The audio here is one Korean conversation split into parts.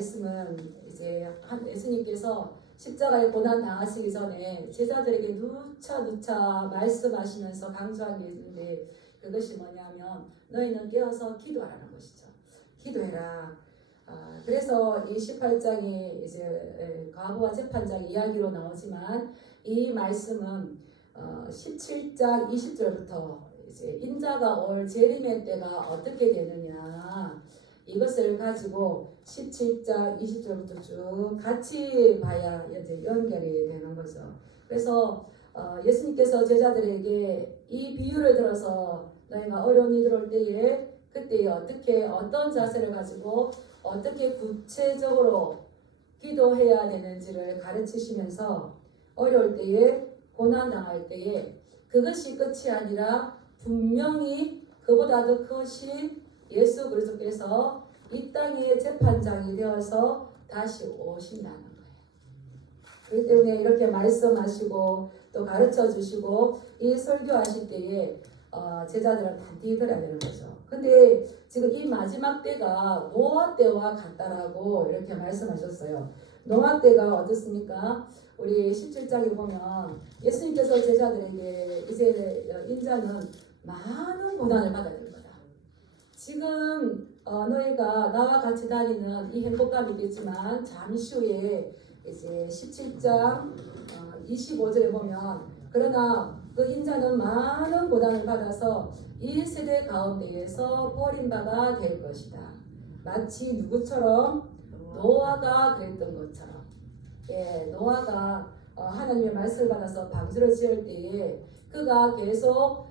말씀은 이제 예수님께서 십자가에 고난 당하시기 전에 제자들에게 누차 말씀하시면서 강조한 게 있는데 그것이 뭐냐면 너희는 깨어서 기도하라는 것이죠. 기도해라. 그래서 이 18장이 이제 과부와 재판장 이야기로 나오지만 이 말씀은 17장 20절부터 이제 인자가 올 재림의 때가 어떻게 되느냐 이것을 가지고 17장 20절부터 쭉 같이 봐야 이제 연결이 되는 거죠. 그래서 예수님께서 제자들에게 이 비유를 들어서 너희가 어려운 일이 들어올 때에 그때 어떻게 어떤 자세를 가지고 어떻게 구체적으로 기도해야 되는지를 가르치시면서 어려울 때에 고난당할 때에 그것이 끝이 아니라 분명히 그보다 더 크신 예수 그리스도께서 이 땅의 재판장이 되어서 다시 오신다는 거예요. 그렇기 때문에 이렇게 말씀하시고 또 가르쳐 주시고 이 설교하실 때에 제자들은 반드시 들어야 되는 거죠. 근데 지금 이 마지막 때가 노아 때와 같다라고 이렇게 말씀하셨어요. 노아 때가 어떻습니까? 우리 17장에 보면 예수님께서 제자들에게 이제 인자는 많은 고난을 받아야 되는 거다. 지금 너희가 나와 같이 다니는 이 행복감이 있겠지만 잠시 후에 이제 17장 25절에 보면 그러나 그 인자는 많은 고난을 받아서 이 세대 가운데에서 버림바가 될 것이다. 마치 누구처럼? 노아가 그랬던 것처럼. 예, 노아가 하나님의 말씀을 받아서 방주를 지을 때에 그가 계속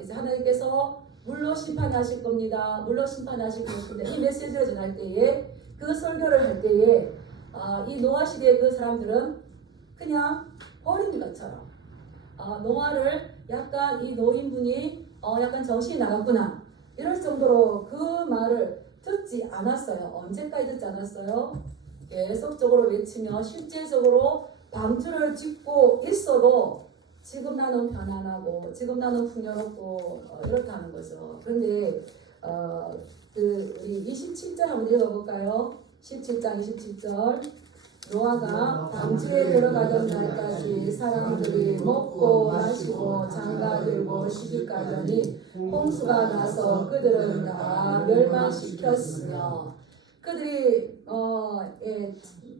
이제 하나님께서 물로 심판하실 겁니다. 물로 심판하실 것입니다. 이 메시지를 전할 때에 그 설교를 할 때에 이 노아 시대의 그 사람들은 그냥 버린 것처럼 노아를 약간 이 노인분이 약간 정신이 나갔구나 이럴 정도로 그 말을 듣지 않았어요. 언제까지 듣지 않았어요? 계속적으로 외치며 실제적으로 방주를 짓고 있어도 지금 나는 편안하고 지금 나는 풍요롭고 이렇다는 거죠. 그런데 우리 27절 한번 읽어볼까요? 17장 27절 노아가 방주에 들어가던 날까지 사람들이 먹고 마시고 장가들고 시집가더니 홍수가 나서 그들은 다 멸망시켰으며 그들이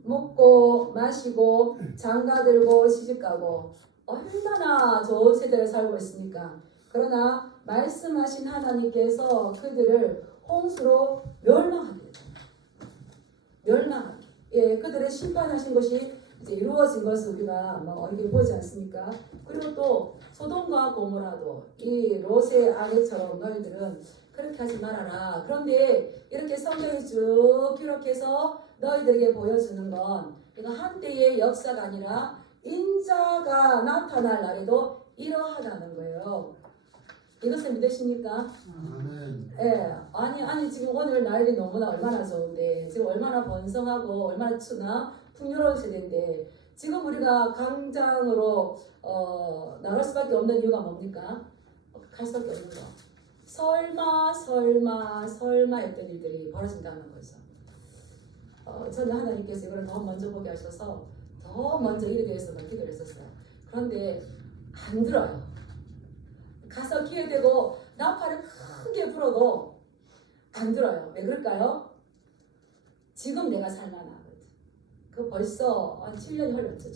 먹고 마시고 장가들고 시집가고 얼마나 좋은 세대를 살고 있습니까? 그러나 말씀하신 하나님께서 그들을 홍수로 멸망하게 예, 그들의 심판하신 것이 이제 이루어진 것을 우리가 어떻게 보지 않습니까? 그리고 또 소돔과 고모라도 이 롯의 아내처럼 너희들은 그렇게 하지 말아라. 그런데 이렇게 성경이 쭉 기록해서 너희들에게 보여주는 건 이거 한때의 역사가 아니라 인자가 나타날 날에도 이러하다는 거예요. 이것을 믿으십니까? 예, 아니 지금 오늘 날이 너무나 얼마나 좋은데 지금 얼마나 번성하고 얼마나 추나 풍요로운 시대인데 지금 우리가 강장으로 나갈 수밖에 없는 이유가 뭡니까? 갈 수밖에 없는 거. 설마 했던 일들이 벌어진다는 거죠. 저는 하나님께서 이걸 더 먼저 보게 하셔서 더 먼저 일에 대해서만 기도를 했었어요. 그런데 안 들어요. 가서 기회되고 나팔을 크게 불어도 안 들어요. 왜 그럴까요? 지금 내가 살만하거든. 그 벌써 7년이 흘렀죠.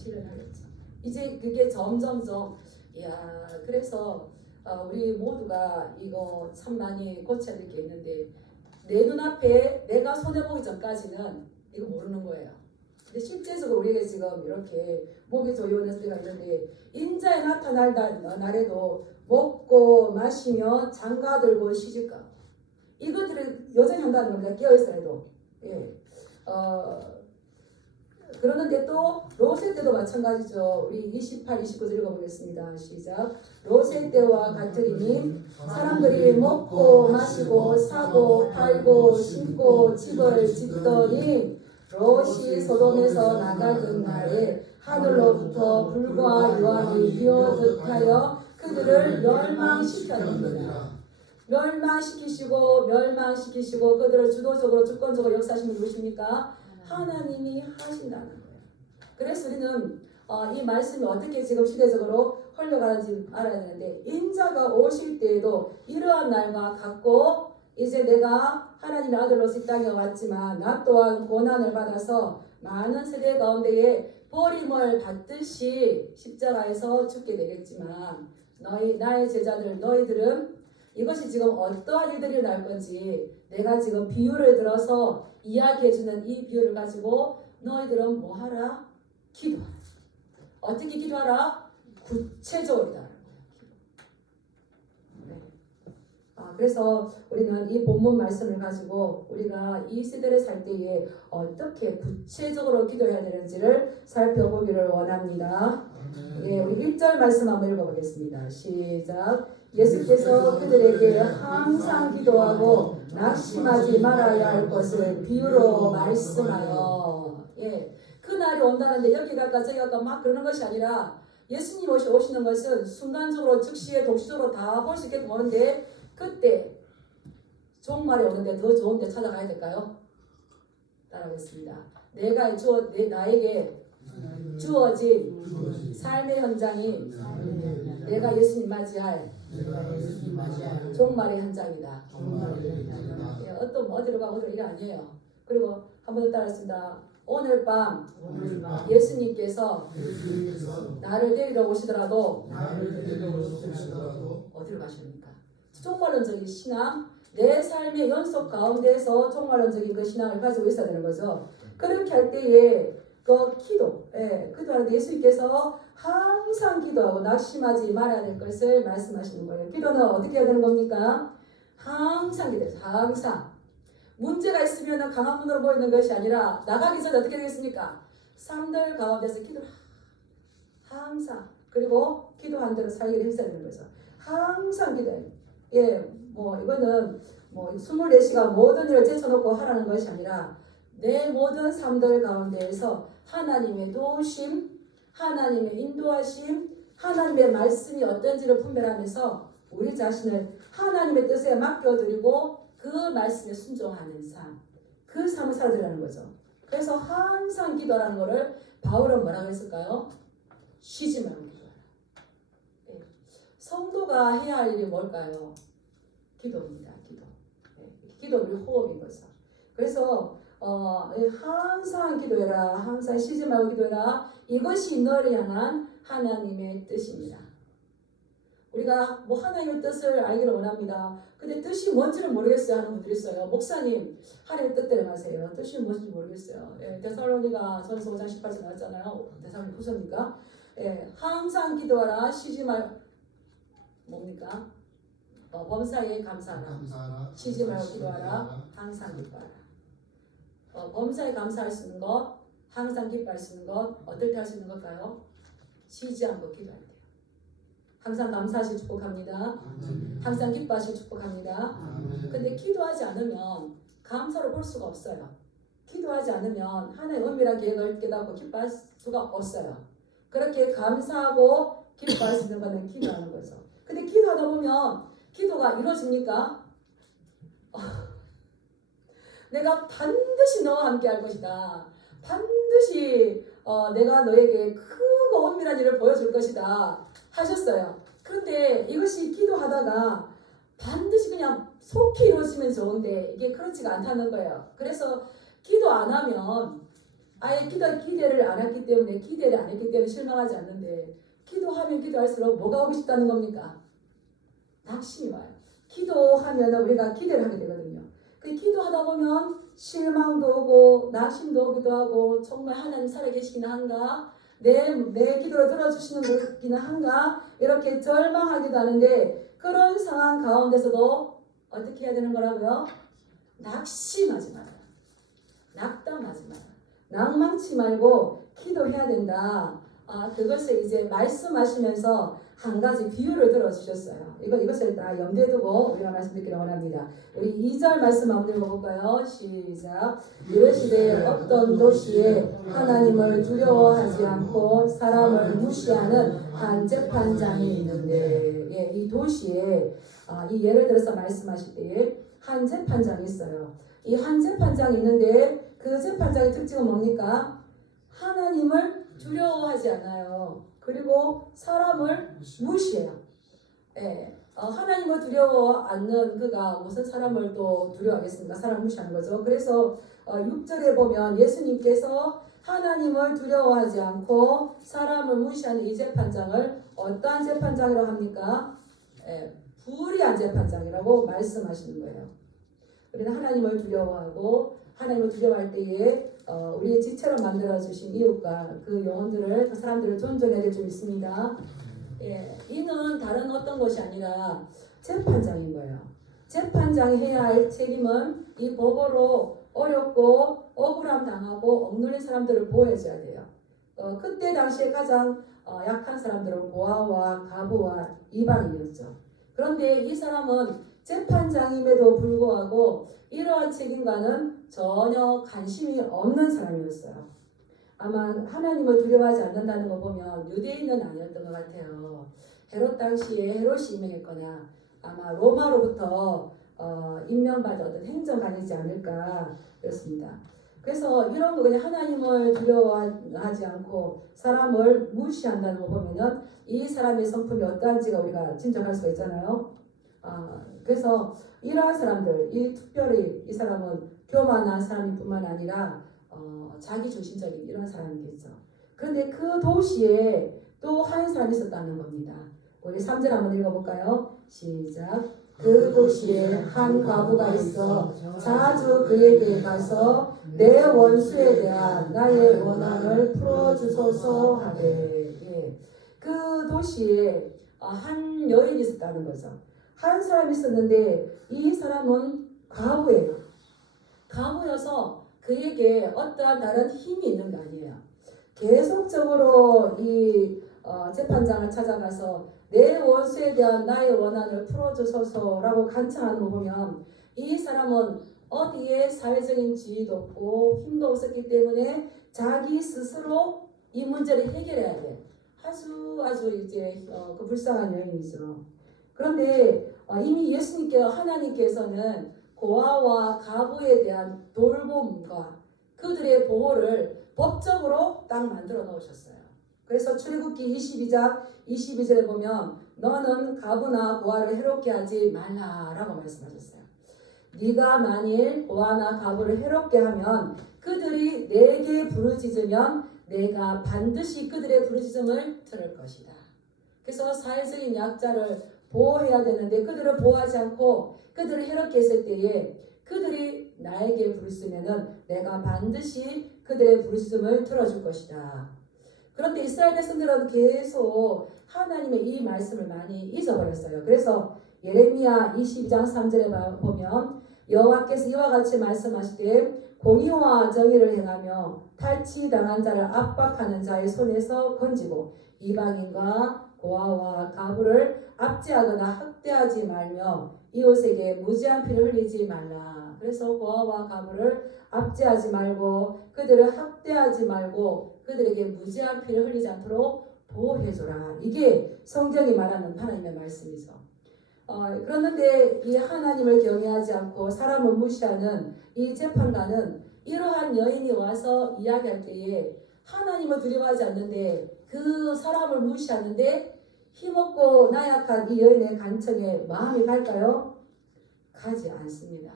이제 그게 점점점 그래서 우리 모두가 이거 참 많이 고쳐야 될 게 있는데 내 눈앞에 내가 손해보기 전까지는 이거 모르는 거예요. 근데 실제적으로 우리가 지금 이렇게 목이 조여오는 때가 있는데 인자에 나타날 날에도 먹고 마시며 장가들고 시집가고 이것들을 여전히 한다는 겁니다. 깨어있을 해도. 예. 그러는데 또 롯의 때도 마찬가지죠. 우리 28, 29절 읽어보겠습니다. 시작. 롯의 때와 같으리니 사람들이 먹고 마시고 사고 팔고 심고 집을 짓더니 롯이 소돔에서 나가던 날에 하늘로부터 불과 유황이 비어듯하여 그들을 멸망시켰느니라. 멸망시키시고 그들을 주도적으로 주권적으로 역사하시는 누구십니까? 하나님이 하신다는 거예요. 그래서 우리는 이 말씀이 어떻게 지금 시대적으로 흘러가는지 알아야 되는데, 인자가 오실 때에도 이러한 날과 같고, 이제 내가 하나님의 아들로서 이 땅에 왔지만 나 또한 고난을 받아서 많은 세대 가운데에 버림을 받듯이 십자가에서 죽게 되겠지만, 나의 제자들, 너희들은 이것이 지금 어떠한 일들이 날 건지 내가 지금 비유를 들어서 이야기해주는 이 비유를 가지고 너희들은 뭐 하라? 기도하라. 어떻게 기도하라? 구체적으로다. 그래서 우리는 이 본문 말씀을 가지고 우리가 이 시대를 살 때에 어떻게 구체적으로 기도해야 되는지를 살펴보기를 원합니다. 예, 우리 1절 말씀 한번 읽어보겠습니다. 시작. 예수께서 그들에게 항상 기도하고 낙심하지 말아야 할 것을 비유로 말씀하여. 예, 그 날이 온다는데 여기 갈까 저기 갈까 막 그러는 것이 아니라 예수님 오시는 것은 순간적으로 즉시에 동시적으로 다 볼 수 있게 오는데, 그때 종말이 오는데 더 좋은 데 찾아가야 될까요? 따라하겠습니다. 나에게 주어진 삶의 현장이 내가 예수님 맞이할 종말의 현장이다. 예, 어디로 가고 이게 아니에요. 그리고 한 번 더 따라했습니다. 오늘 밤 예수님께서 나를 데리러 오시더라도 어디로 가십니까? 종말론적인 신앙, 내 삶의 연속 가운데서 종말론적인 그 신앙을 가지고 있어야 되는 거죠. 그렇게 할 때에 그 기도하는데 예수님께서 항상 기도하고 낙심하지 말아야 될 것을 말씀하시는 거예요. 기도는 어떻게 해야 되는 겁니까? 항상 기도해요. 항상. 문제가 있으면 강한 문으로 보이는 것이 아니라 나가기 전에 어떻게 되겠습니까? 사람들 가운데서 기도를 항상, 그리고 기도한 대로 살기를 했어야 되는 거죠. 항상 기도해요. 예, 이거는 24시간 모든 일을 제쳐놓고 하라는 것이 아니라 내 모든 삶들 가운데에서 하나님의 도우심, 하나님의 인도하심, 하나님의 말씀이 어떤지를 분별하면서 우리 자신을 하나님의 뜻에 맡겨드리고 그 말씀에 순종하는 삶, 그 삶을 살아들라는 거죠. 그래서 항상 기도하라는 것을 바울은 뭐라고 했을까요? 쉬지 말고 기도하라. 예. 성도가 해야 할 일이 뭘까요? 기도입니다. 기도. 예. 기도는 우리 호흡인 거죠. 그래서 항상 기도해라. 항상 쉬지 말고 기도해라. 이것이 너를 향한 하나님의 뜻입니다. 우리가 하나님의 뜻을 알기를 원합니다. 근데 뜻이 뭔지를 모르겠어요 하는 분들이 있어요. 목사님, 하나님의 뜻대로 하세요. 뜻이 뭔지 모르겠어요. 예, 데살로니가 전서 5장 18절 나왔잖아요. 데살로니 후서니까. 예, 항상 기도하라. 쉬지 말 뭡니까? 범사에 감사하라. 쉬지 말고 기도하라. 항상 기뻐하라. 범사에 감사할 수 있는 것, 항상 기뻐할 수 있는 것, 어떨 때 할 수 있는 걸까요? 쉬지 않고 기도할 때. 항상 감사하실 축복합니다. 항상 기뻐하실 축복합니다. 근데 기도하지 않으면 감사를 볼 수가 없어요. 기도하지 않으면 하나님의 은밀한 계획을 깨닫고 기뻐할 수가 없어요. 그렇게 감사하고 기뻐할 수 있는 것은 기도하는 거죠. 근데 기도하다 보면 기도가 이루어집니까? 내가 반드시 너와 함께 할 것이다. 반드시 내가 너에게 크고 은밀한 일을 보여줄 것이다 하셨어요. 그런데 이것이 기도하다가 반드시 그냥 속히 이루어지면 좋은데 이게 그렇지가 않다는 거예요. 그래서 기도 안 하면 아예 기대를 안 했기 때문에 실망하지 않는데, 기도하면 기도할수록 뭐가 오고 싶다는 겁니까? 낙심이 와요. 기도하면 우리가 기대를 하게 되거든요. 그 기도하다 보면 실망도 오고 낙심도 오기도 하고, 정말 하나님 살아계시기는 한가? 내 기도를 들어주시는 분이기는 한가? 이렇게 절망하기도 하는데, 그런 상황 가운데서도 어떻게 해야 되는 거라고요? 낙심하지 마라. 낙담하지 마라. 낭망치 말고 기도해야 된다. 그것을 이제 말씀하시면서 한 가지 비유를 들어주셨어요. 이것을 다 염두에 두고 우리가 말씀드리기를 원합니다. 우리 2절 말씀 한번 읽어볼까요? 시작. 이르시되 어떤 도시에 하나님을 두려워하지 않고 사람을 무시하는 한 재판장이 있는데, 예, 이 도시에 이 예를 들어서 말씀하실 때에 한 재판장이 있어요. 이 한 재판장이 있는데 그 재판장의 특징은 뭡니까? 하나님을 두려워하지 않아요. 그리고 사람을 무시해요. 예, 하나님을 두려워 않는 그가 무슨 사람을 또 두려워하겠습니까? 사람을 무시하는 거죠. 그래서 6절에 보면 예수님께서 하나님을 두려워하지 않고 사람을 무시하는 이 재판장을 어떠한 재판장이라고 합니까? 예, 불의한 재판장이라고 말씀하시는 거예요. 우리는 하나님을 두려워하고 하나님을 두려워할 때에 우리의 지체로 만들어주신 이웃과 그 영혼들을, 그 사람들을 존중해야 될 줄 믿습니다. 예, 이는 다른 어떤 것이 아니라 재판장인 거예요. 재판장이 해야 할 책임은 이 법으로 어렵고 억울함 당하고 억눌린 사람들을 보호해줘야 돼요. 그때 당시에 가장 약한 사람들은 고아와 가부와 이방인이었죠. 그런데 이 사람은 재판장임에도 불구하고 이러한 책임과는 전혀 관심이 없는 사람이었어요. 아마 하나님을 두려워하지 않는다는 거 보면 유대인은 아니었던 것 같아요. 헤롯 당시에 헤롯이 임명했거나 아마 로마로부터 임명받은 어떤 행정관이지 않을까 그렇습니다. 그래서 이런 거 그냥 하나님을 두려워하지 않고 사람을 무시한다는 거 보면은 이 사람의 성품이 어떠한지가 우리가 짐작할 수가 있잖아요. 그래서 이러한 사람들, 특별히 이 사람은 교만한 사람일 뿐만 아니라 자기 중심적인 이런 사람이겠죠. 그런데 그 도시에 또 한 사람이 있었다는 겁니다. 우리 3절 한번 읽어볼까요? 시작. 그 도시에 한 과부가 있어 자주 그에게 가서 내 원수에 대한 나의 원한을 풀어주소서 하되. 예. 그 도시에 한 여인이 있었다는 거죠. 한 사람이 있었는데 이 사람은 과부예요. 과부여서 그에게 어떠한 다른 힘이 있는 게 아니에요. 계속적으로 이 재판장을 찾아가서 내 원수에 대한 나의 원한을 풀어주소서라고 간청하는 거 보면 이 사람은 어디에 사회적인 지위도 없고 힘도 없었기 때문에 자기 스스로 이 문제를 해결해야 돼. 아주 이제 그 불쌍한 여인이죠. 그런데 이미 하나님께서는 고아와 가부에 대한 돌봄과 그들의 보호를 법적으로 딱 만들어 놓으셨어요. 그래서 출애굽기 22장 22절에 보면 너는 가부나 고아를 해롭게 하지 말라라고 말씀하셨어요. 네가 만일 고아나 가부를 해롭게 하면 그들이 내게 부르짖으면 내가 반드시 그들의 부르짖음을 들을 것이다. 그래서 사회적인 약자를 보호해야 되는데 그들을 보호하지 않고 그들을 해롭게 했을 때에 그들이 나에게 부르짖으면은 내가 반드시 그들의 부르짖음을 들어줄 것이다. 그런데 이스라엘 백성들은 계속 하나님의 이 말씀을 많이 잊어버렸어요. 그래서 예레미야 22장 3절에 보면 여호와께서 이와 같이 말씀하시되 공의와 정의를 행하며 탈취당한 자를 압박하는 자의 손에서 건지고 이방인과 고아와 가부를 압제하거나 학대하지 말며 이웃에게 무지한 피를 흘리지 말라. 그래서 고아와 가부를 압제하지 말고 그들을 학대하지 말고 그들에게 무지한 피를 흘리지 않도록 보호해줘라. 이게 성경이 말하는 하나님의 말씀이죠. 그런데 이 하나님을 경외하지 않고 사람을 무시하는 이 재판관은 이러한 여인이 와서 이야기할 때에 하나님을 두려워하지 않는데 그 사람을 무시하는데 힘없고 나약한 이 여인의 간청에 마음이 갈까요? 가지 않습니다.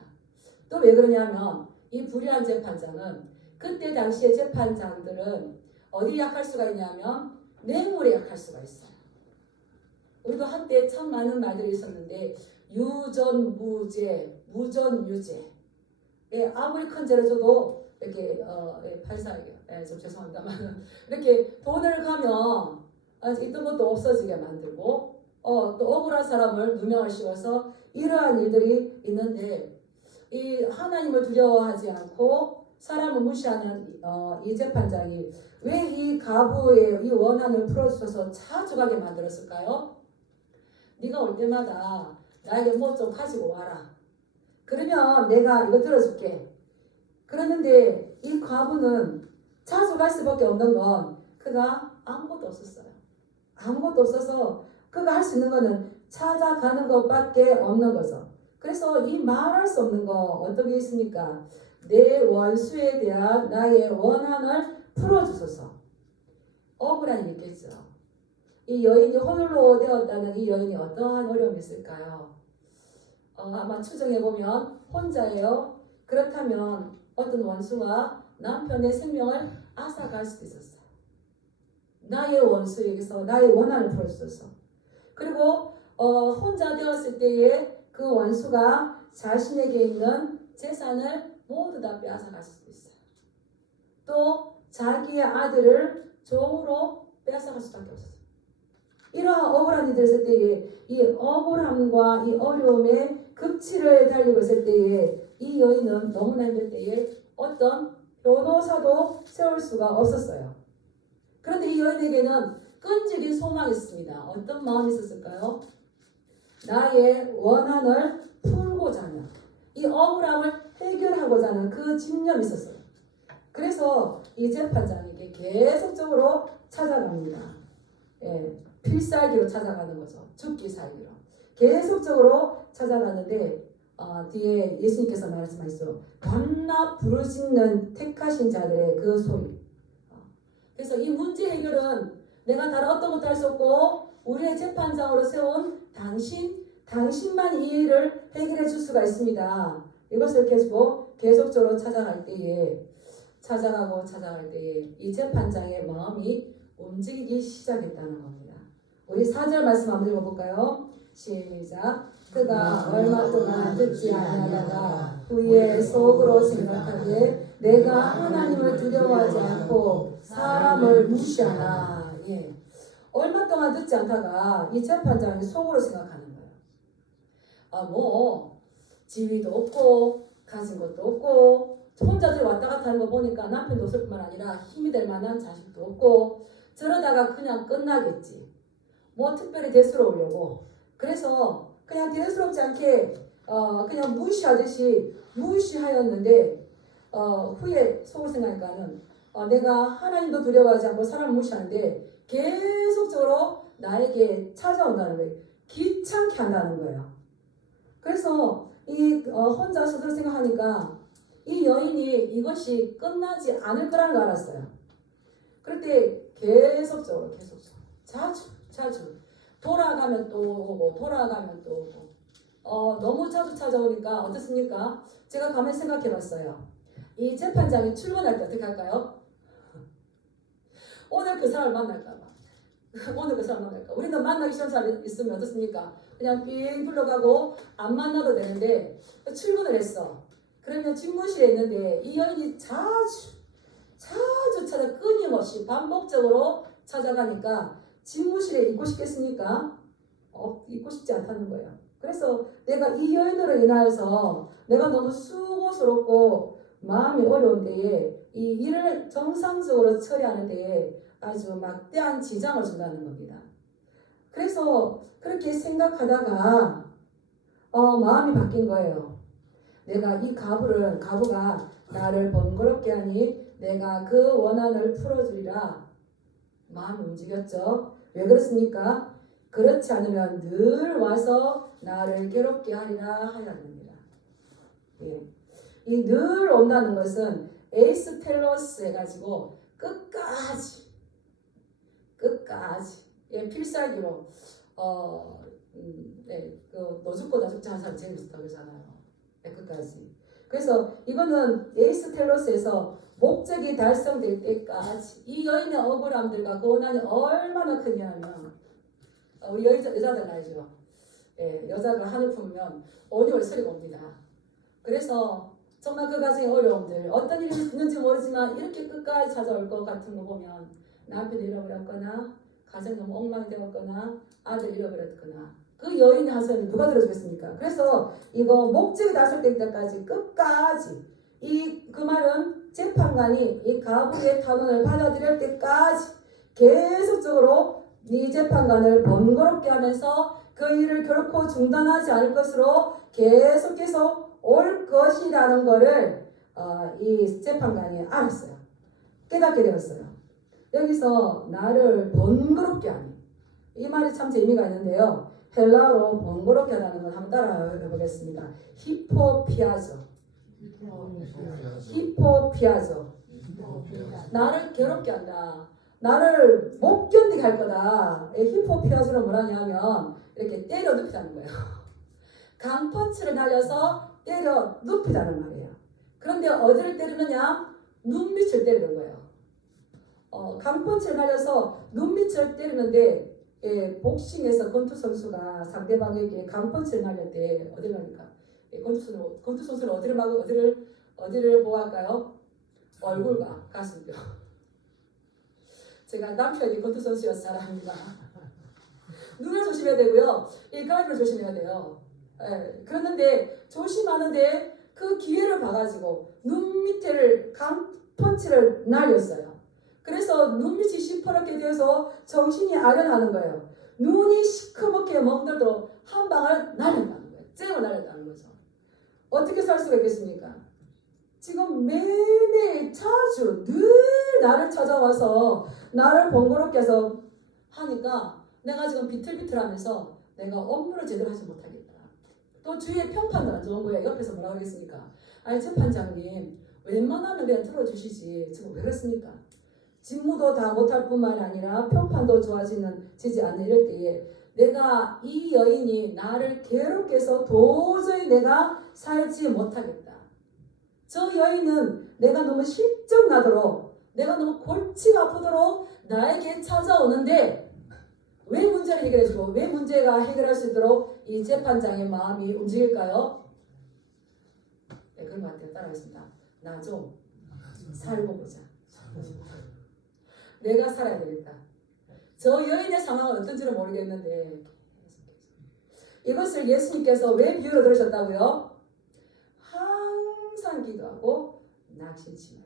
또 왜 그러냐면 이 불의한 재판장은 그때 당시의 재판장들은 어디 약할 수가 있냐면 뇌물에 약할 수가 있어요. 우리도 한때 참 많은 말들이 있었는데 유전무죄, 무전유죄. 아무리 큰 죄를 져도 이렇게 판사에게 좀 죄송합니다만 이렇게 돈을 가면 있던 것도 없어지게 만들고 또 억울한 사람을 누명을 씌워서 이러한 일들이 있는데 이 하나님을 두려워하지 않고 사람을 무시하는 이 재판장이 왜 이 가부의 이 원한을 풀어주셔서 자주 가게 만들었을까요? 네가 올 때마다 나에게 뭐 좀 가지고 와라. 그러면 내가 이거 들어줄게. 그랬는데 이 과부는 자주 갈 수밖에 없는 건 그가 아무것도 없었어요. 아무것도 없어서 그가 할 수 있는 거는 찾아가는 것밖에 없는 거죠. 그래서 이 말할 수 없는 거 어떤 게 있습니까? 내 원수에 대한 나의 원한을 풀어주소서. 억울한 일 있겠죠. 이 여인이 홀로 되었다는 이 여인이 어떠한 어려움이 있을까요? 아마 추정해보면 혼자예요. 그렇다면 어떤 원수가 남편의 생명을 앗아갈 수도 있었어요. 나의 원수에게서 나의 원한을 풀어주소서. 그리고 혼자 되었을 때에 그 원수가 자신에게 있는 재산을 모두 다 빼앗아갈 수도 있어요. 또 자기의 아들을 종으로 빼앗아갈 수밖에 없었어요. 이러한 억울한 일이 있을 때에 이 억울함과 이 어려움의 극치를 달리고 있을 때에 이 여인은 너무나 힘들 때에 어떤 변호사도 세울 수가 없었어요. 그런데 이 여인에게는 끈질긴 소망이 있습니다. 어떤 마음이 있었을까요? 나의 원한을 풀고자 하는, 이 억울함을 해결하고자 하는 그 집념이 있었어요. 그래서 이 재판장에게 계속적으로 찾아갑니다. 필살기로 찾아가는 거죠. 죽기 살기로. 계속적으로 찾아가는데 뒤에 예수님께서 말씀하셨죠. 밤낮 부르짖는 택하신 자들의 그 소리. 그래서 이 문제 해결은 내가 다른 어떤 것도 할 수 없고 우리의 재판장으로 세운 당신만 이 일을 해결해 줄 수가 있습니다. 이것을 계속적으로 찾아갈 때에 이 재판장의 마음이 움직이기 시작했다는 겁니다. 우리 4절 말씀 한번 읽어볼까요? 시작. 그가 얼마 동안 듣지 아니하다가 후에 속으로 생각하되 내가 하나님을 두려워하지 않고 사람을 무시하나. 얼마 동안 듣지 않다가 이 재판장이 속으로 생각하는 거예요. 지위도 없고 가진 것도 없고 혼자들 왔다 갔다 하는 거 보니까 남편도 없을 뿐만 아니라 힘이 될 만한 자식도 없고 저러다가 그냥 끝나겠지. 특별히 대수로우려고. 그래서 그냥 대수롭지 않게 그냥 무시하듯이 무시하였는데 후에 속을 생각하니까는 내가 하나님도 두려워하지 않고 사람을 무시하는데 계속적으로 나에게 찾아온다는 거예요. 귀찮게 한다는 거예요. 그래서 혼자 스스로 생각하니까 이 여인이 이것이 끝나지 않을 거라는 걸 알았어요. 그럴 때 계속적으로 자주 돌아가면 또 오고 너무 자주 찾아오니까 어떻습니까? 제가 가만히 생각해 봤어요. 이 재판장이 출근할 때 어떻게 할까요? 오늘 그 사람을 만날까봐. 우리는 만나기 싫은 사람 있으면 어떻습니까? 그냥 삥 둘러가고 안 만나도 되는데 출근을 했어. 그러면 집무실에 있는데 이 여인이 자주 찾아 끊임없이 반복적으로 찾아가니까 집무실에 있고 싶겠습니까? 있고 싶지 않다는 거예요. 그래서 내가 이 여인으로 인하여서 내가 너무 수고스럽고 마음이 어려운 때에 이 일을 정상적으로 처리하는 데에 아주 막대한 지장을 준다는 겁니다. 그래서 그렇게 생각하다가 마음이 바뀐 거예요. 내가 이 가부가 나를 번거롭게 하니 내가 그 원한을 풀어주리라. 마음이 움직였죠. 왜 그렇습니까? 그렇지 않으면 늘 와서 나를 괴롭게 하리라 하였습니다. 이 늘 온다는 것은 에이스텔로스 해가지고 끝까지 필살기로 너 죽고 나 죽지 하는 사람 제일 무섭다고 그러잖아요. 끝까지. 그래서 이거는 에이스텔로스에서 목적이 달성될 때까지 이 여인의 억울함들과 그 원한이 얼마나 크냐면 우리 여자들 알죠? 여자가 한을 품으면 온유월 소리가 옵니다. 그래서 정말 그 가정의 어려움들 어떤 일이 있는지 모르지만 이렇게 끝까지 찾아올 것 같은 거 보면 남편이 잃어버렸거나 가정이 너무 엉망이 되었거나 아들 잃어버렸거나 그 여인의 한 소리를 누가 들어주겠습니까? 그래서 이거 목적이 달성될 때까지 끝까지 그 말은 재판관이 이 가부의 탄원을 받아들일 때까지 계속적으로 이 재판관을 번거롭게 하면서 그 일을 결코 중단하지 않을 것으로 계속해서 올 것이라는 것을 이 재판관이 알았어요. 깨닫게 되었어요. 여기서 나를 번거롭게 하니 이 말이 참 재미가 있는데요. 헬라어로 번거롭게 하다는 걸 한번 따라 해보겠습니다. 히포피아죠. 히포피아죠. 나를 괴롭게 한다. 나를 못 견디게 할 거다. 히포피아즈는 뭐라냐면 이렇게 때려 눕히자는 거예요. 강펀치를 날려서 때려 눕히자는 말이에요. 그런데 어디를 때리느냐? 눈밑을 때리는 거예요. 강펀치를 날려서 눈밑을 때리는데 복싱에서 권투 선수가 상대방에게 강펀치를 날릴 때 어디를 날릴까? 권투 선수는 어디를 보호할까요? 얼굴과 가슴뼈. 제가 남편이 권투 선수여서 잘 압니다. 눈을 조심해야 되고요. 일가를 조심해야 돼요. 그런데 조심하는데 그 기회를 봐가지고 눈 밑에를 강펀치를 날렸어요. 그래서 눈밑이 시퍼렇게 되어서 정신이 아련하는 거예요. 눈이 시커멓게 멍들도록 한 방을 날렸다는 거예요. 잼을 날렸다는 거죠. 어떻게 살 수가 있겠습니까? 지금 매일매일 자주 늘 나를 찾아와서 나를 번거롭게 해서 하니까 내가 지금 비틀비틀하면서 내가 업무를 제대로 하지 못하겠다. 또 주위에 평판도 안 좋은 거예요. 옆에서 뭐라고 하겠습니까? 아니 재판장님 웬만하면 그냥 들어주시지 지금 왜 그랬습니까? 직무도 다 못할 뿐만 아니라 평판도 좋아지지 않는 이럴 때에 내가 이 여인이 나를 괴롭게 해서 도저히 내가 살지 못하겠다. 저 여인은 내가 너무 실증나도록 내가 너무 골치가 아프도록 나에게 찾아오는데 왜 문제를 해결해주고 왜 문제가 해결할 수 있도록 이 재판장의 마음이 움직일까요? 네, 그런 것 같아요. 따라하겠습니다. 나 좀 살고 보자. 내가 살아야 되겠다. 저 여인의 상황은 어떤지는 모르겠는데 이것을 예수님께서 왜 비유로 들으셨다고요? 항상 기도하고 낙심치 말고.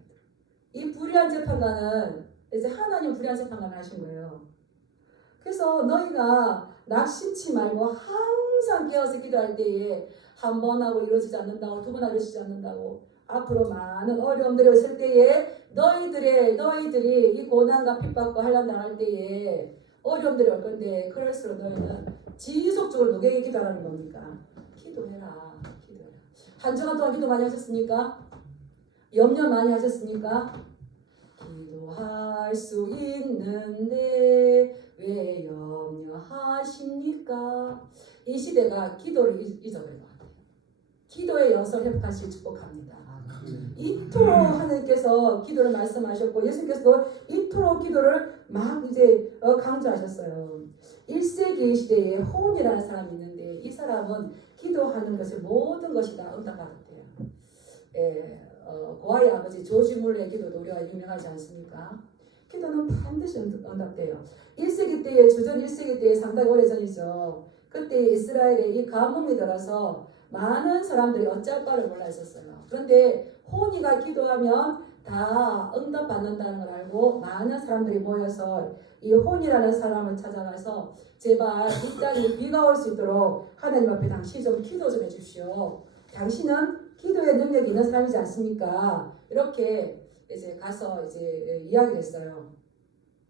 이 불의한 재판관은 이제 하나님 불의한 재판관을 하신 거예요. 그래서 너희가 낙심치 말고 항상 깨어서 기도할 때에 한 번 하고 이루어지지 않는다고 두 번 하고 이루어지지 않는다고 앞으로 많은 어려움들이 있을 때에 너희들이 이 고난과 핍박과 환난 당할 때에 어려움들이 올 건데 그럴수록 너희는 지속적으로 누구에게 기도하라는 겁니까? 기도해라. 한 주간 동안 기도 많이 하셨습니까? 염려 많이 하셨습니까? 기도할 수 있는데 왜 염려하십니까? 이 시대가 기도를 잊어버린 것 같아요. 기도의 영성을 회복하시길 축복합니다. 이토록 하나님께서 기도를 말씀하셨고 예수님께서도 이토록 기도를 막 이제 강조하셨어요. 1세기 시대에 호온이라는 사람이 있는데 이 사람은 기도하는 것을 모든 것이 다 응답받았대요. 고아의 아버지 조지 물레의 기도도 우리가 유명하지 않습니까? 기도는 반드시 응답돼요. 1세기 때에 주전 1세기 때에 상당히 오래전이죠. 그때 이스라엘에 이 가뭄이 들어서 많은 사람들이 어찌할 바를 몰라 있었어요. 그런데 호니가 기도하면 다 응답받는다는 걸 알고 많은 사람들이 모여서 이 호니라는 사람을 찾아가서 제발 이 땅에 비가 올 수 있도록 하나님 앞에 당신이 좀 기도 좀 해주시오. 당신은 기도의 능력이 있는 사람이지 않습니까? 이렇게 이제 가서 이제 이야기를 했어요.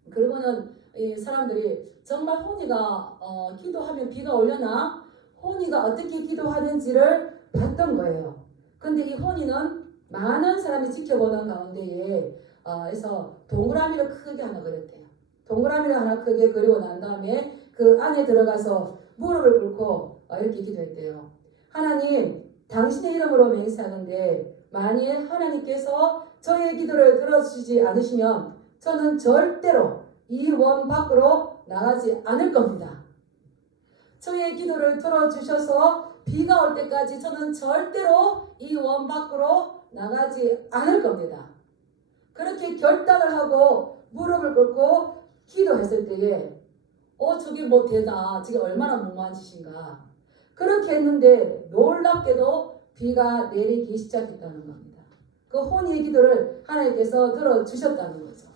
그리고는 이 사람들이 정말 호니가 기도하면 비가 오려나? 호니가 어떻게 기도하는지를 봤던 거예요. 근데 이 호니는 많은 사람이 지켜보는 가운데에 해서 동그라미를 크게 하나 그렸대요. 동그라미를 하나 크게 그리고 난 다음에 그 안에 들어가서 무릎을 꿇고 이렇게 기도했대요. 하나님, 당신의 이름으로 맹세하는데 만일 하나님께서 저의 기도를 들어주지 않으시면 저는 절대로 이 원 밖으로 나가지 않을 겁니다. 저의 기도를 들어주셔서 비가 올 때까지 저는 절대로 이 원 밖으로 나가지 않을 겁니다. 그렇게 결단을 하고 무릎을 꿇고 기도했을 때에 저게 뭐 되나, 저게 얼마나 무모한 짓인가. 그렇게 했는데 놀랍게도 비가 내리기 시작했다는 겁니다. 그 호니의 기도를 하나님께서 들어주셨다는 거죠.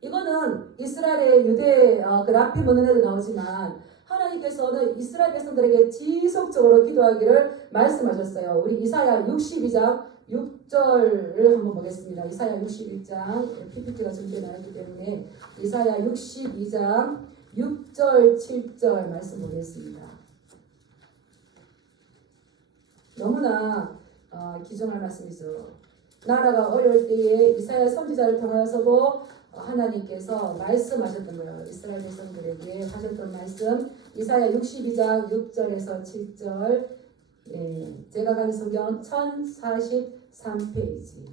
이거는 이스라엘의 유대 그 랍비 문헌에도 나오지만 하나님께서는 이스라엘 백성들에게 지속적으로 기도하기를 말씀하셨어요. 우리 이사야 62장 6절을 한번 보겠습니다. 이사야 62장 PPT가 준비되어 있기 때문에 이사야 62장 6절 7절 말씀 보겠습니다. 너무나 기중할 말씀이죠. 나라가 어려울 때에 이사야 선지자를 통하여서도 하나님께서 말씀하셨던 거예요. 이스라엘 백성들에게 하셨던 말씀 이사야 62장 6절에서 7절 제가 가진 성경 1043페이지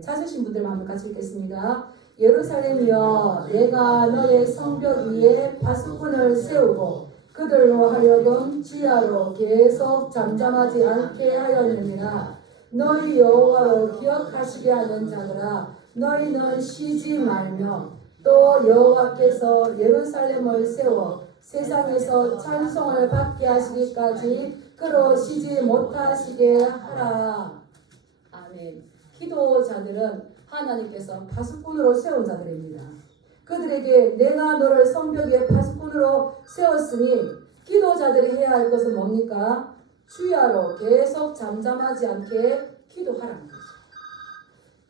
찾으신 분들만 한번 같이 읽겠습니다. 예루살렘이여 내가 너의 성벽 위에 파수꾼을 세우고 그들로 하여금 주야로 계속 잠잠하지 않게 하였느니라. 너희 여호와로 기억하시게 하는 자들아 너희는 쉬지 말며 또 여호와께서 예루살렘을 세워 세상에서 찬송을 받게 하시기까지 그로 쉬지 못하시게 하라. 아멘. 기도자들은 하나님께서 파수꾼으로 세운 자들입니다. 그들에게 내가 너를 성벽 위에 파수꾼으로 세웠으니 기도자들이 해야 할 것은 뭡니까? 주야로 계속 잠잠하지 않게 기도하라는 거죠.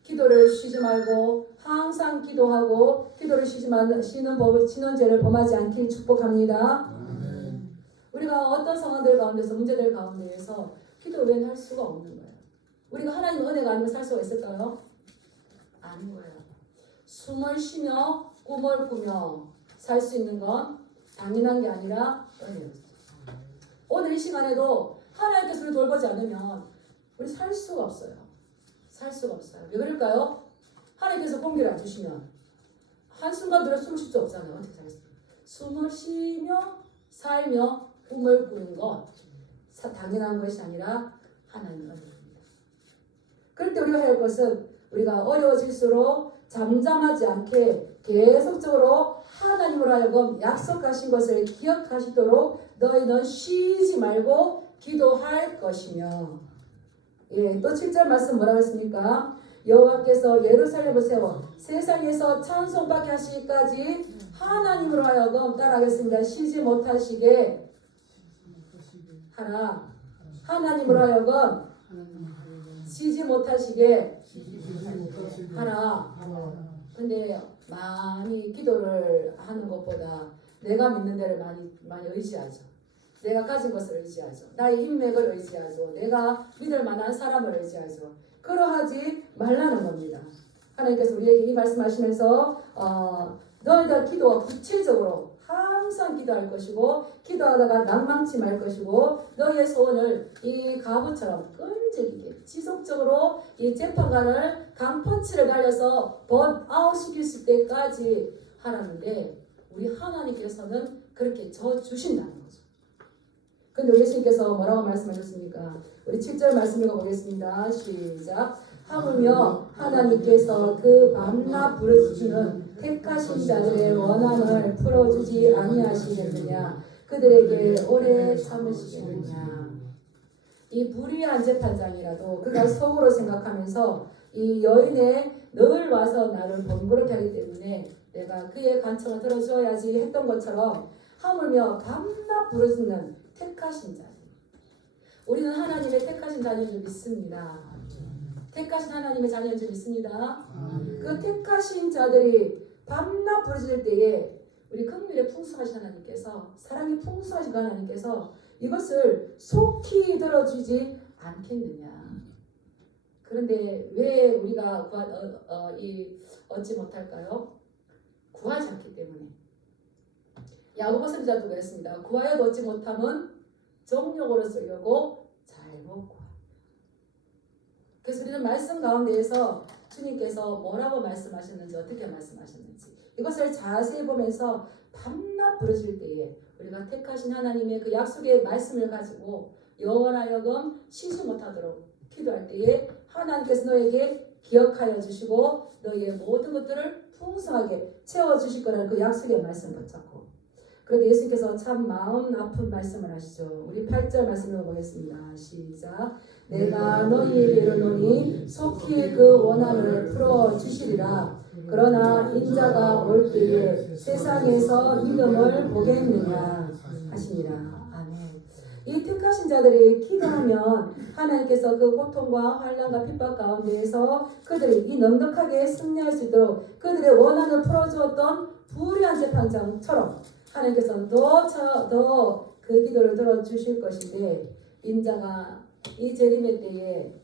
기도를 쉬지 말고 항상 기도하고 기도를 쉬는 죄를 범하지 않길 축복합니다. 우리가 어떤 상황들 가운데서 문제들 가운데에서 기도 외에는 할 수가 없는 거예요. 우리가 하나님 은혜가 아니면 살 수가 있을까요? 아닌 거예요. 숨을 쉬며 꿈을 꾸며 살 수 있는 건 당연한 게 아니라 은혜예요. 오늘 이 시간에도 하나님께서 우리를 돌보지 않으면 우리 살 수가 없어요. 살 수가 없어요. 왜 그럴까요? 하나님께서 공기를 안 주시면 한순간 들어 숨 쉴 수 없잖아요. 어떻게 살겠어요? 숨을 쉬며 살며 꿈을 꾸는 것 당연한 것이 아니라 하나님의 은혜입니다. 그럴 때 우리가 해야 할 것은 우리가 어려워질수록 잠잠하지 않게 계속적으로 하나님으로 하여금 약속하신 것을 기억하시도록 너희는 쉬지 말고 기도할 것이며 또 7절 말씀 뭐라고 했습니까? 여호와께서 예루살렘을 세워 세상에서 찬송받게 하시기까지 하나님으로 하여금 따라하겠습니다. 쉬지 못하시게 하라. 하나님으로 하여금 쉬지 못하시게 하라. 근데 많이 기도를 하는 것보다 내가 믿는 데를 많이 의지하죠. 내가 가진 것을 의지하죠. 나의 인맥을 의지하죠. 내가 믿을 만한 사람을 의지하죠. 그러하지 말라는 겁니다. 하나님께서 우리에게 이 말씀하시면서 너희들 기도가 구체적으로 항상 기도할 것이고 기도하다가 낭망치 말 것이고 너희의 소원을 이 가부처럼 끈질기게 지속적으로 이 재판관을 강펀치를 날려서 번아웃 시킬 때까지 하라는데 우리 하나님께서는 그렇게 져주신다는 거죠. 근데 예수님께서 뭐라고 말씀하셨습니까? 우리 7절 말씀 읽어보겠습니다. 시작. 하물며 하나님께서 그 밤낮 부르짖는 택하신 자들의 원한을 풀어주지 아니하시겠느냐? 그들에게 오래 참으시겠느냐? 이 불의한 재판장이라도 그가 속으로 생각하면서 이 여인의 늘 와서 나를 번거롭게 하기 때문에 내가 그의 간청을 들어줘야지 했던 것처럼 하물며 밤낮 부르짖는 택하신 자들. 우리는 하나님의 택하신 자녀인 줄 믿습니다. 택하신 하나님의 자녀인 줄 믿습니다. 그 택하신 자들이 밤낮 부르짖을 때에 우리 긍휼에 풍성하신 하나님께서 사랑이 풍성하신 하나님께서 이것을 속히 들어주지 않겠느냐. 그런데 왜 우리가 얻지 못할까요? 구하지 않기 때문에. 야고보 선지자도 그랬습니다. 구하여도 얻지 못함은 정욕으로 쓰려고 잘못 구하. 그래서 우리는 말씀 가운데에서 주님께서 뭐라고 말씀하셨는지 어떻게 말씀하셨는지 이것을 자세히 보면서 밤낮 부르짖을 때에 우리가 택하신 하나님의 그 약속의 말씀을 가지고 영원하여금 쉬지 못하도록 기도할 때에 하나님께서 너에게 기억하여 주시고 너희의 모든 것들을 풍성하게 채워주실 거라는 그 약속의 말씀을 붙잡고 그런데 예수님께서 참 마음 아픈 말씀을 하시죠. 우리 8절 말씀을 보겠습니다. 시작. 내가 너희에게 이르노니 속히 그 원한을 풀어주시리라. 그러나 인자가 올 때에 세상에서 믿음을 보겠느냐 하시니라. 아멘. 이 택하신 자들이 기도하면 하나님께서 그 고통과 환난과 핍박 가운데에서 그들이 이 넉넉하게 승리할 수 있도록 그들의 원한을 풀어주었던 불의한 재판장처럼 하나님께서는 더 그 기도를 들어주실 것인데 인자가 이 재림의 때에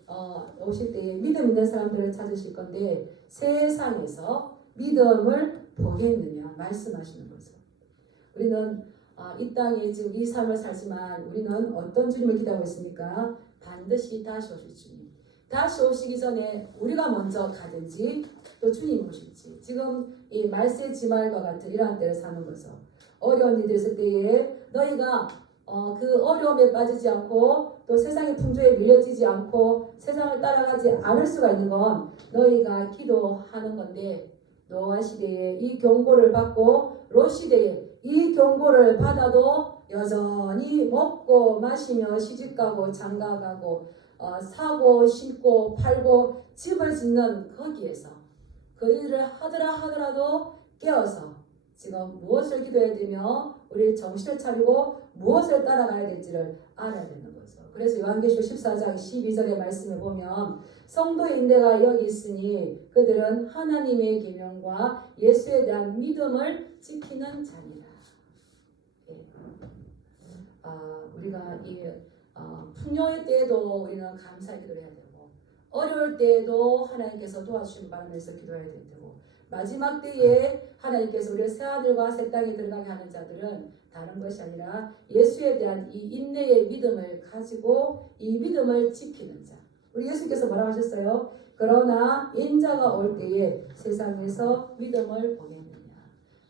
오실 때에 믿음 있는 사람들을 찾으실 건데 세상에서 믿음을 보겠느냐 말씀하시는 거죠. 우리는 이 땅에 지금 이 삶을 살지만 우리는 어떤 주님을 기다리고 있습니까? 반드시 다시 오실 주님. 다시 오시기 전에 우리가 먼저 가든지 또 주님 오실지 지금 이 말세 지말과 같은 이러한 때를 사는 거죠. 어려운 일이 있을 때에 너희가 그 어려움에 빠지지 않고 또 세상의 풍조에 밀려지지 않고 세상을 따라가지 않을 수가 있는 건 너희가 기도하는 건데 노아 시대에 이 경고를 받고 롯 시대에 이 경고를 받아도 여전히 먹고 마시며 시집가고 장가가고 사고 신고 팔고 집을 짓는 거기에서 그 일을 하더라도 깨어서 지금 무엇을 기도해야 되며 우리 정신을 차리고 무엇을 따라가야 될지를 알아야 되는 거죠. 그래서 요한계시록 14장 12절의 말씀을 보면 성도의 인내가 여기 있으니 그들은 하나님의 계명과 예수에 대한 믿음을 지키는 자니라. 우리가 이 풍요의 때에도 우리는 감사의 기도를 해야 되고 어려울 때에도 하나님께서 도와주신 바람에서 기도해야 되고 마지막 때에 하나님께서 우리를 새하늘과 새 땅에 들어가게 하는 자들은 다른 것이 아니라 예수에 대한 이 인내의 믿음을 가지고 이 믿음을 지키는 자. 우리 예수님께서 뭐라고 하셨어요? 그러나 인자가 올 때에 세상에서 믿음을 보내느냐.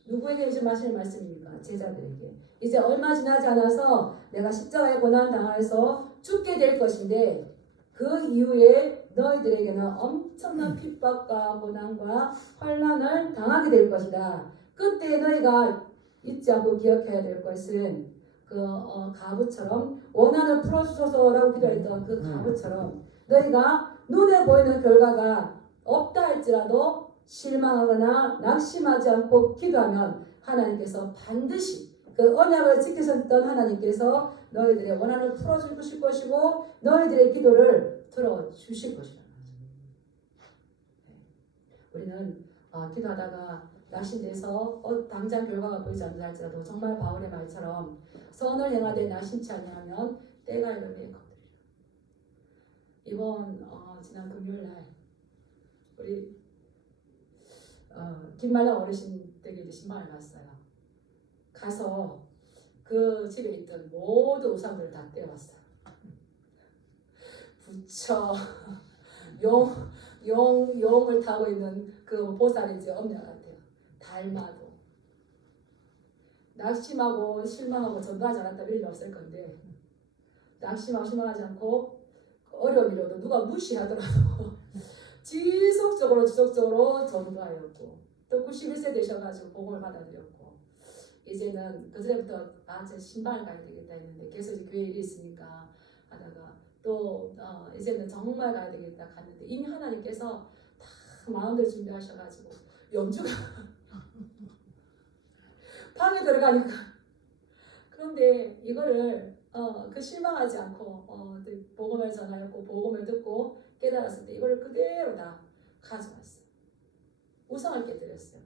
누구에게 지금 하시는 말씀입니까? 제자들에게. 이제 얼마 지나지 않아서 내가 십자가의 고난 당해서 죽게 될 것인데 그 이후에 너희들에게는 엄청난 핍박과 고난과 환난을 당하게 될 것이다. 그때 너희가 잊지 않고 기억해야 될 것은 그 가부처럼 원한을 풀어주소서라고 기도했던 그 가부처럼 너희가 눈에 보이는 결과가 없다 할지라도 실망하거나 낙심하지 않고 기도하면 하나님께서 반드시 그 언약을 지키셨던 하나님께서 너희들의 원한을 풀어주실 것이고 너희들의 기도를 들어주실 것이라는 거죠. 우리는 기도하다가 낙심돼서 당장 결과가 보이지 않는다 할지라도 정말 바울의 말처럼 선을 행하되 낙심치 아니하면 때가 이르매 거두리라. 이번 지난 금요일날 우리 김말라 어르신 댁에 이제 신방을 갔어요. 가서 그 집에 있던 모든 우상들을 다 떼어왔어요. 부처, 용을 타고 있는 그 보살이 이제 엄냐 같아요. 달마도. 낙심하고 실망하고 전도하지 않았다 이런 일 없을 건데 낙심하고 실망하지 않고 어려움이라도 누가 무시하더라도 지속적으로 전도하였고 또 91세 되셔가지고 복음을 받아들였고 이제는 그전부터 제 신방을 가야 되겠다 했는데 계속 이제 교회 일이 있으니까 하다가 또 이제는 정말 가야 되겠다 갔는데 이미 하나님께서 다 마음대로 준비하셔가지고 연주가 방에 들어가니까 그런데 이거를 그 실망하지 않고 복음을 전하였고 복음을 듣고 깨달았을 때 이걸 그대로 다 가져왔어요. 우상을 깨뜨렸어요.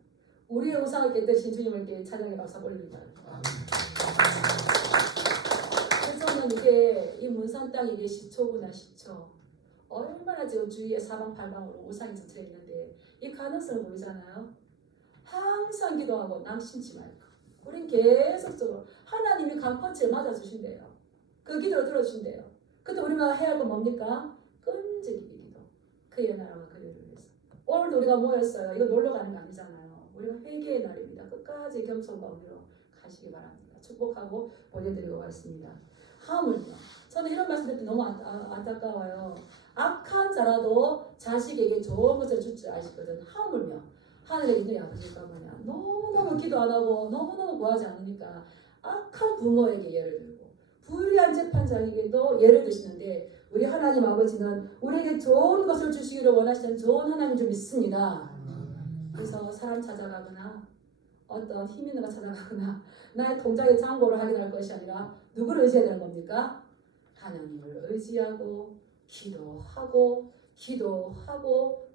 우리의 우상을 깨뜨리신 주님을 찬양의 박수 올립니다. 그래서 저는 이게 이 문산 땅 이게 시초구나 시초. 얼마나 지금 주위에 사방팔방으로 우상이 젖혀 있는데 이 가능성을 모르잖아요. 항상 기도하고 낙심치 말고 우린 계속적으로 하나님이 강펀치를 맞아주신대요. 그 기도를 들어주신대요. 그때 우리가 해야 할 건 뭡니까? 끈질기게 기도. 그의 나라와 그의 위해서. 오늘도 우리가 모였어요. 이거 놀러 가는 거 아니잖아요. 우리가 회개의 날입니다. 끝까지 겸손과 은혜로 가시기 바랍니다. 축복하고 보내드리고 왔습니다. 하물며 저는 이런 말씀 듣기 너무 안타까워요. 악한 자라도 자식에게 좋은 것을 줄 줄 아시거든. 하물며 하늘에 있는 아버지가 뭐냐 너무너무 기도 안 하고 너무너무 구하지 않으니까 악한 부모에게 예를 들고 불의한 재판장에게도 예를 드시는데 우리 하나님 아버지는 우리에게 좋은 것을 주시기를 원하시는 좋은 하나님 좀 있습니다. 그래서 사람 찾아가거나 어떤 힘 있는 거 찾아가거나 나의 통장의 잔고를 확인할 것이 아니라 누구를 의지해야 되는 겁니까? 하나님을 의지하고 기도하고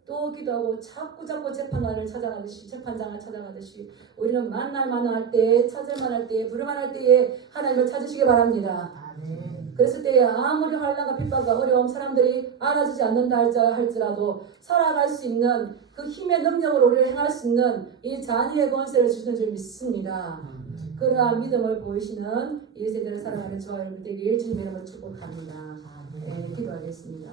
또 기도하고 자꾸 재판관을 찾아가듯이 재판장을 찾아가듯이 우리는 만날 만할 때 찾을 만할 때 부를 만할 때에 하나님을 찾으시기 바랍니다. 그랬을 때 아무리 환난과 핍박과 어려움 사람들이 알아주지 않는다 할지라도 살아갈 수 있는 그 힘의 능력으로 우리를 행할 수 있는 이 잔의의 권세를 주시는 줄 믿습니다. 그러한 믿음을 보이시는 이 세대를 살아가는 저와 여러분 되길 주님의 이름으로 축복합니다. 네, 기도하겠습니다.